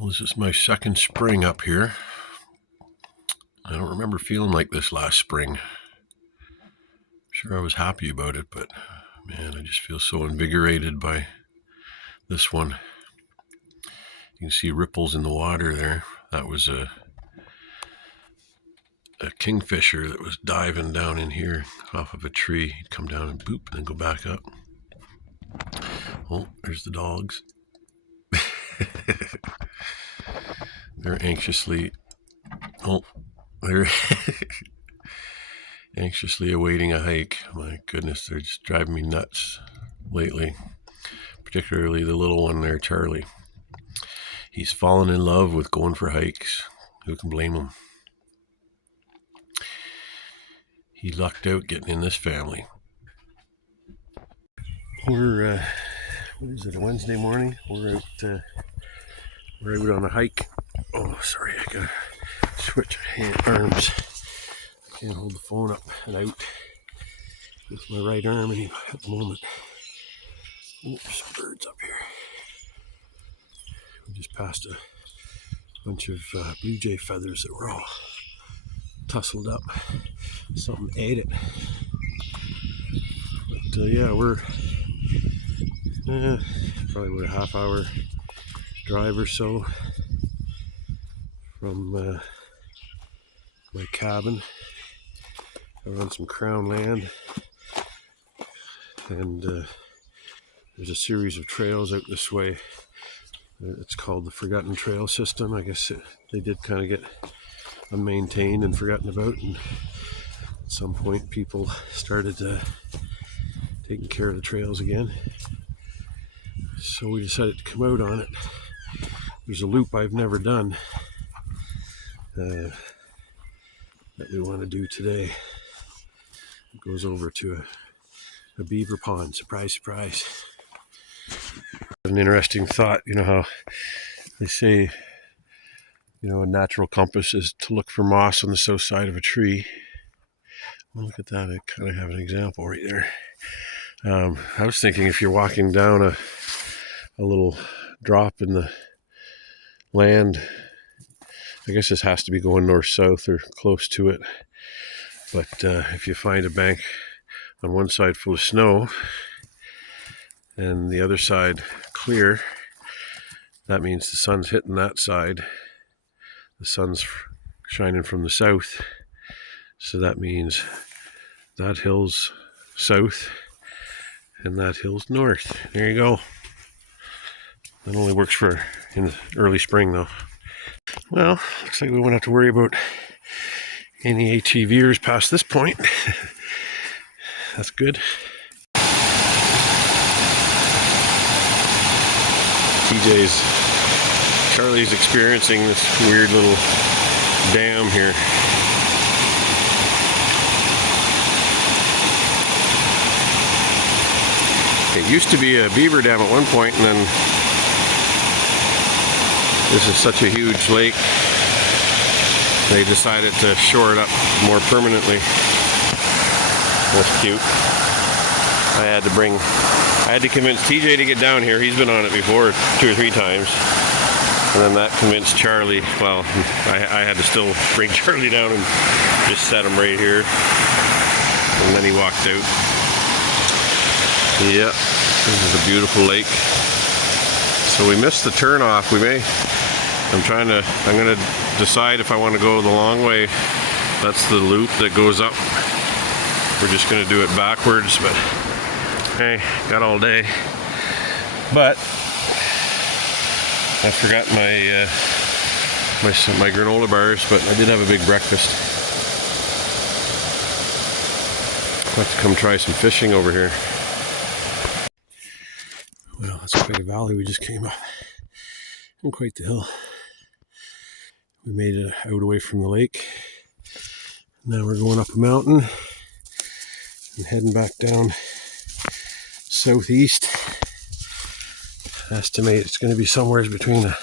Well, this is my second spring up here. I don't remember feeling like this last spring. Sure, I was happy about it, but man, I just feel so invigorated by this one. You can see ripples in the water there. That was a kingfisher that was diving down in here off of a tree. He'd come down and boop, and then go back up. Oh, there's the dogs. They're anxiously anxiously awaiting a hike. My goodness, they're just driving me nuts lately. Particularly the little one there, Charlie. He's fallen in love with going for hikes. Who can blame him? He lucked out getting in this family. We're what is it, a Wednesday morning? We're out on a hike. Oh, sorry, I gotta switch arms. I can't hold the phone up and out with my right arm at the moment. Oops, birds up here. We just passed a bunch of blue jay feathers that were all tussled up. Something ate it. But yeah, we're probably about a half-hour drive or so from my cabin. We're on some crown land, and there's a series of trails out this way. It's called the Forgotten Trail System. I guess they did kind of get unmaintained and forgotten about, and at some point people started taking care of the trails again. So we decided to come out on it. There's a loop I've never done that we want to do today. It goes over to a beaver pond. Surprise, surprise. An interesting thought, you know how they say, a natural compass is to look for moss on the south side of a tree. Well, look at that, I kind of have an example right there. I was thinking if you're walking down a little drop in the land, I guess this has to be going north-south or close to it, but if you find a bank on one side full of snow and the other side clear, that means the sun's hitting that side. The sun's shining from the south, so that means that hill's south and that hill's north. There you go. That only works for in the early spring though. Well, looks like we won't have to worry about any ATVers past this point. That's good. Charlie's experiencing this weird little dam here. It used to be a beaver dam at one point, and then this is such a huge lake, they decided to shore it up more permanently. That's cute. I had to convince TJ to get down here. He's been on it before 2 or 3 times. And then that convinced Charlie. Well, I had to still bring Charlie down and just set him right here. And then he walked out. Yeah, this is a beautiful lake. So we missed the turnoff. I'm gonna decide if I want to go the long way. That's the loop that goes up. We're just gonna do it backwards, but hey, got all day. But I forgot my granola bars, but I did have a big breakfast. I'll have to come try some fishing over here. Well, that's quite a valley we just came up, and quite the hill. We made it out away from the lake. Now we're going up a mountain and heading back down southeast. I estimate it's going to be somewhere between a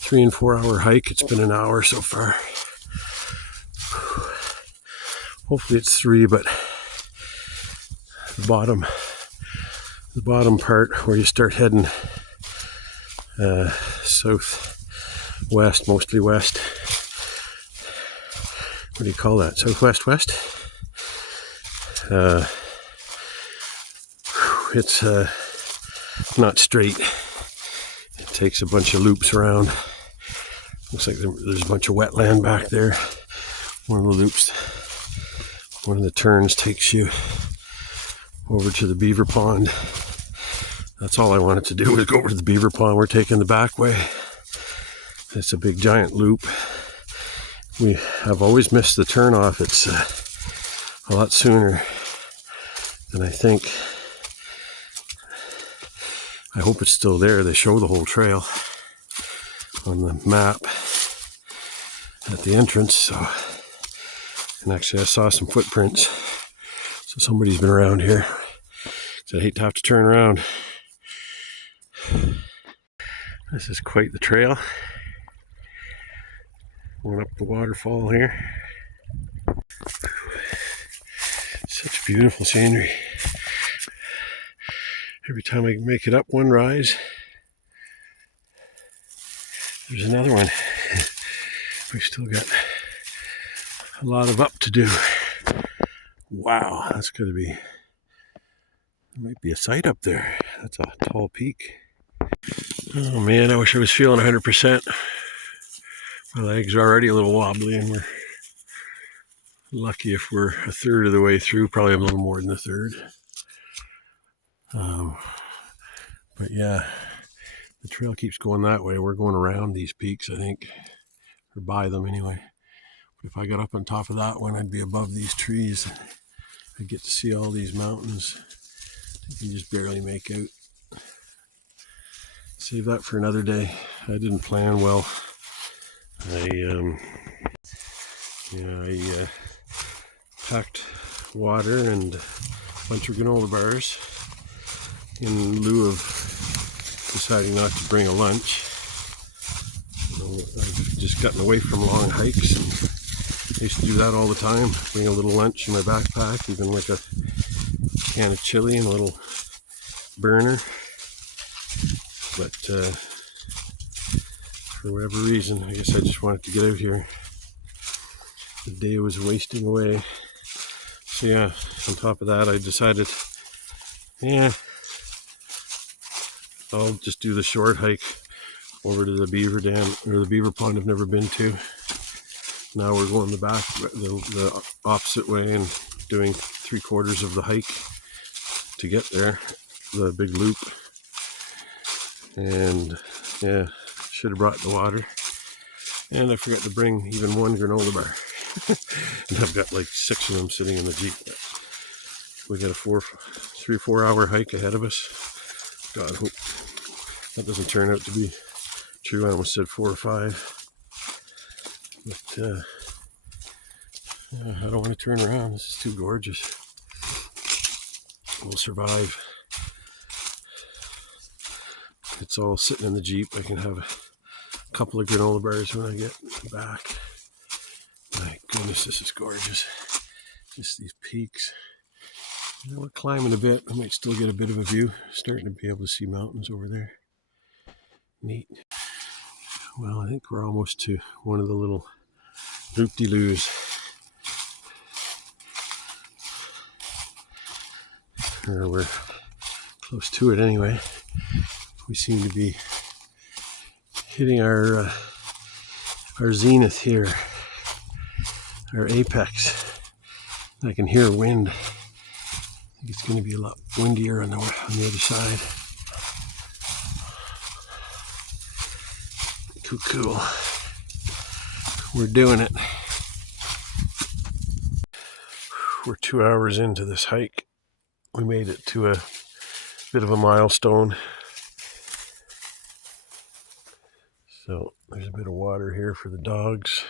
3 and 4 hour hike. It's been an hour so far. Hopefully it's 3, but the bottom part where you start heading south west, mostly west. What do you call that? Southwest west? It's not straight. It takes a bunch of loops around. Looks like there's a bunch of wetland back there. One of the loops, one of the turns takes you over to the beaver pond. That's all I wanted to do was go over to the beaver pond. We're taking the back way. It's a big giant loop. I've always missed the turnoff. It's a lot sooner than I think. I hope it's still there. They show the whole trail on the map at the entrance. So, and actually I saw some footprints. So somebody's been around here. So I hate to have to turn around. This is quite the trail. Going up the waterfall here. Such beautiful scenery. Every time I make it up one rise, there's another one. We've still got a lot of up to do. Wow, that's going to be, there might be a site up there. That's a tall peak. Oh man, I wish I was feeling 100%. My legs are already a little wobbly, and we're lucky if we're a third of the way through, probably a little more than a third. But yeah, the trail keeps going that way. We're going around these peaks, I think, or by them anyway. But if I got up on top of that one, I'd be above these trees. I'd get to see all these mountains. You can just barely make out. Save that for another day. I didn't plan well. I packed water and a bunch of granola bars in lieu of deciding not to bring a lunch. I've just gotten away from long hikes, and I used to do that all the time. Bring a little lunch in my backpack, even like a can of chili and a little burner. But for whatever reason, I guess I just wanted to get out here. The day was wasting away. So yeah, on top of that, I decided, yeah, I'll just do the short hike over to the beaver dam, or the beaver pond I've never been to. Now we're going the opposite way and doing 3/4 of the hike to get there, the big loop. And yeah, should have brought the water. And I forgot to bring even one granola bar. And I've got like 6 of them sitting in the Jeep. We got a 3 or 4 hour hike ahead of us. God, hope that doesn't turn out to be true. I almost said 4 or 5. But yeah, I don't want to turn around. This is too gorgeous. We'll survive. It's all sitting in the Jeep. I can have a couple of granola bars when I get back. My goodness, this is gorgeous. Just these peaks. You know, we're climbing a bit. I might still get a bit of a view. Starting to be able to see mountains over there. Neat. Well, I think we're almost to one of the little loop-de-loos. Or we're close to it anyway. We seem to be hitting our zenith here, our apex. I can hear wind. I think it's going to be a lot windier on the other side. Cool. We're doing it. We're 2 hours into this hike. We made it to a bit of a milestone. So there's a bit of water here for the dogs.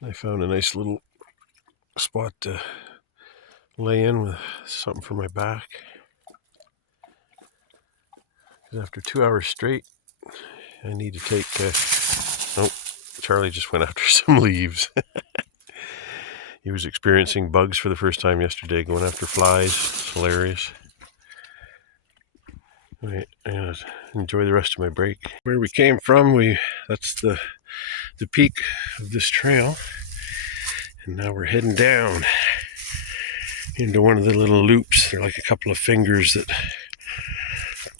I found a nice little spot to lay in with something for my back. Because after 2 hours straight, I need to take... oh, Charlie just went after some leaves. He was experiencing bugs for the first time yesterday, going after flies. It's hilarious. Right, and enjoy the rest of my break. Where we came from, that's the peak of this trail, and now we're heading down into one of the little loops. They're like a couple of fingers that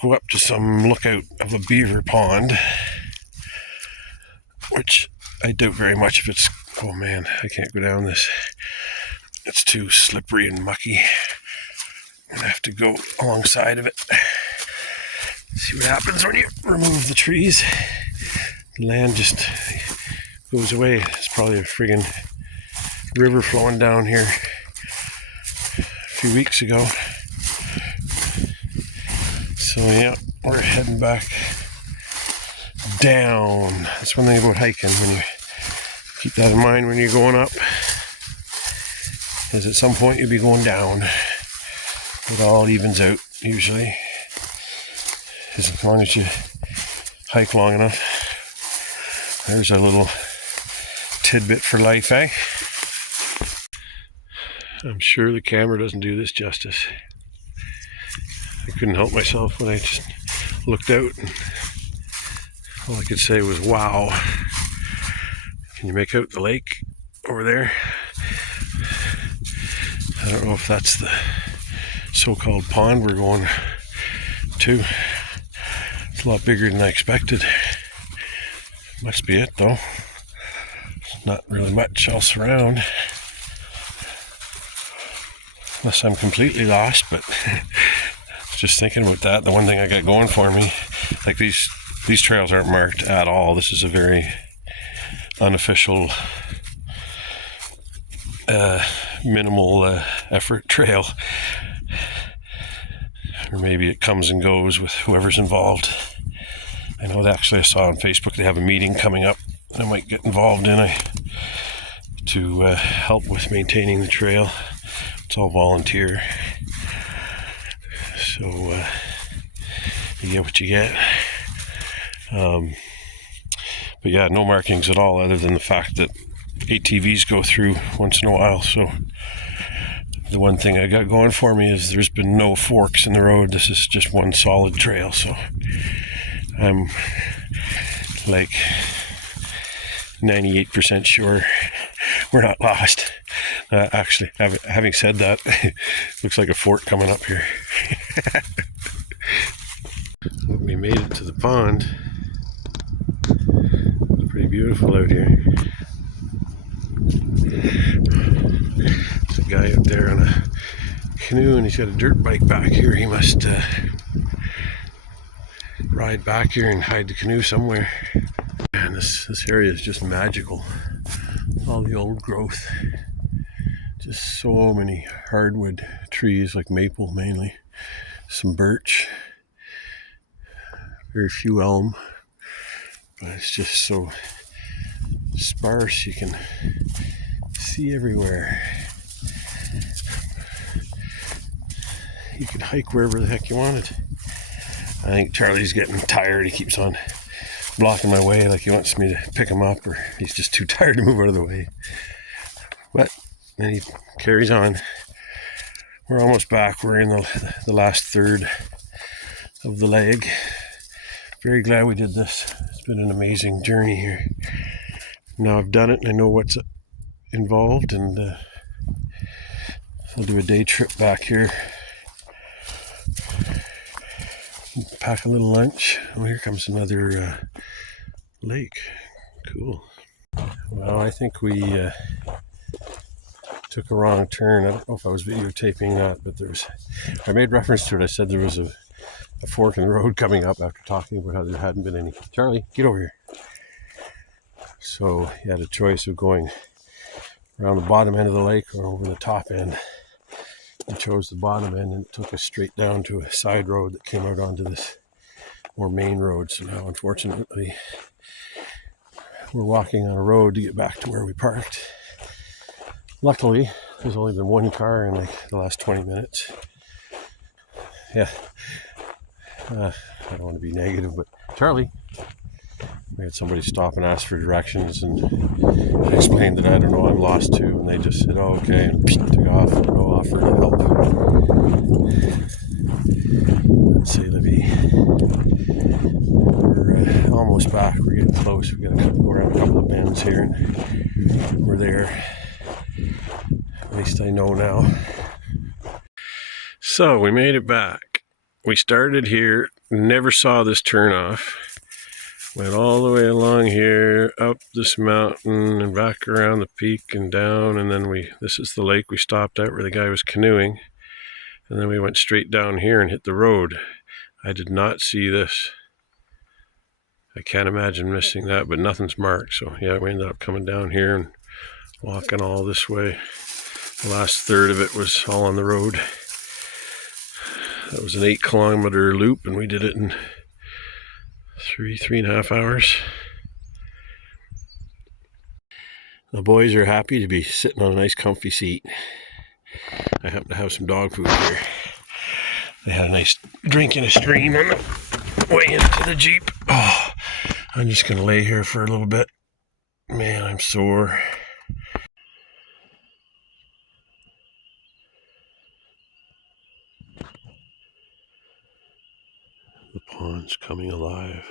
go up to some lookout of a beaver pond, which I doubt very much if it's. Oh man, I can't go down this. It's too slippery and mucky. I'm gonna have to go alongside of it. See what happens when you remove the trees. The land just goes away. It's probably a friggin' river flowing down here a few weeks ago. So yeah, we're heading back down. That's one thing about hiking, when you keep that in mind when you're going up, is at some point you'll be going down. It all evens out usually, as long as you hike long enough. There's a little tidbit for life, eh? I'm sure the camera doesn't do this justice. I couldn't help myself when I just looked out, and all I could say was, wow. Can you make out the lake over there? I don't know if that's the so-called pond we're going to. It's a lot bigger than I expected. Must be it though. Not really much else around, unless I'm completely lost. But just thinking about that, the one thing I got going for me, like these trails aren't marked at all. This is a very unofficial, minimal effort trail. Or maybe it comes and goes with whoever's involved. I know that actually I saw on Facebook they have a meeting coming up I might get involved in to help with maintaining the trail. It's all volunteer. So you get what you get. But yeah, no markings at all, other than the fact that ATVs go through once in a while. So the one thing I got going for me is there's been no forks in the road. This is just one solid trail. So I'm like 98% sure we're not lost. Actually, having said that, looks like a fork coming up here. We made it to the pond. It's pretty beautiful out here. There's a guy out there on a canoe, and he's got a dirt bike back here. He must ride back here and hide the canoe somewhere. Man, this area is just magical. All the old growth. Just so many hardwood trees, like maple mainly. Some birch. Very few elm. But it's just so sparse, you can see everywhere. You can hike wherever the heck you wanted. I think Charlie's getting tired. He keeps on blocking my way like he wants me to pick him up, or he's just too tired to move out of the way. But then he carries on. We're almost back. We're in the last third of the leg. Very glad we did this. It's been an amazing journey here. Now I've done it and I know what's involved, and I'll do a day trip back here. Pack a little lunch. Oh, here comes another lake. Cool. Well, I think we took a wrong turn. I don't know if I was videotaping that, but I made reference to it. I said there was a fork in the road coming up after talking about how there hadn't been any. Charlie, get over here. So he had a choice of going around the bottom end of the lake or over the top end. We chose the bottom end, and it took us straight down to a side road that came out onto this more main road. So now, unfortunately, we're walking on a road to get back to where we parked. Luckily, there's only been one car in like the last 20 minutes. Yeah, I don't want to be negative, but Charlie, we had somebody stop and ask for directions, and I explained that I don't know, I'm lost too, and they just said, oh, okay, and took off, and no offer to help. Let's say, Libby. close. We gotta go around a couple of bends here, and we're there. At least I know now. So we made it back. We started here, never saw this turnoff. Went all the way along here, up this mountain and back around the peak and down, and then this is the lake we stopped at where the guy was canoeing. And then we went straight down here and hit the road. I did not see this. I can't imagine missing that, but nothing's marked. So yeah, we ended up coming down here and walking all this way. The last third of it was all on the road. That was an 8-kilometer loop, and we did it in 3.5 hours. The boys are happy to be sitting on a nice comfy seat. I happen to have some dog food here. They had a nice drink in a stream on the way into the Jeep. Oh, I'm just going to lay here for a little bit. Man, I'm sore. The pond's coming alive.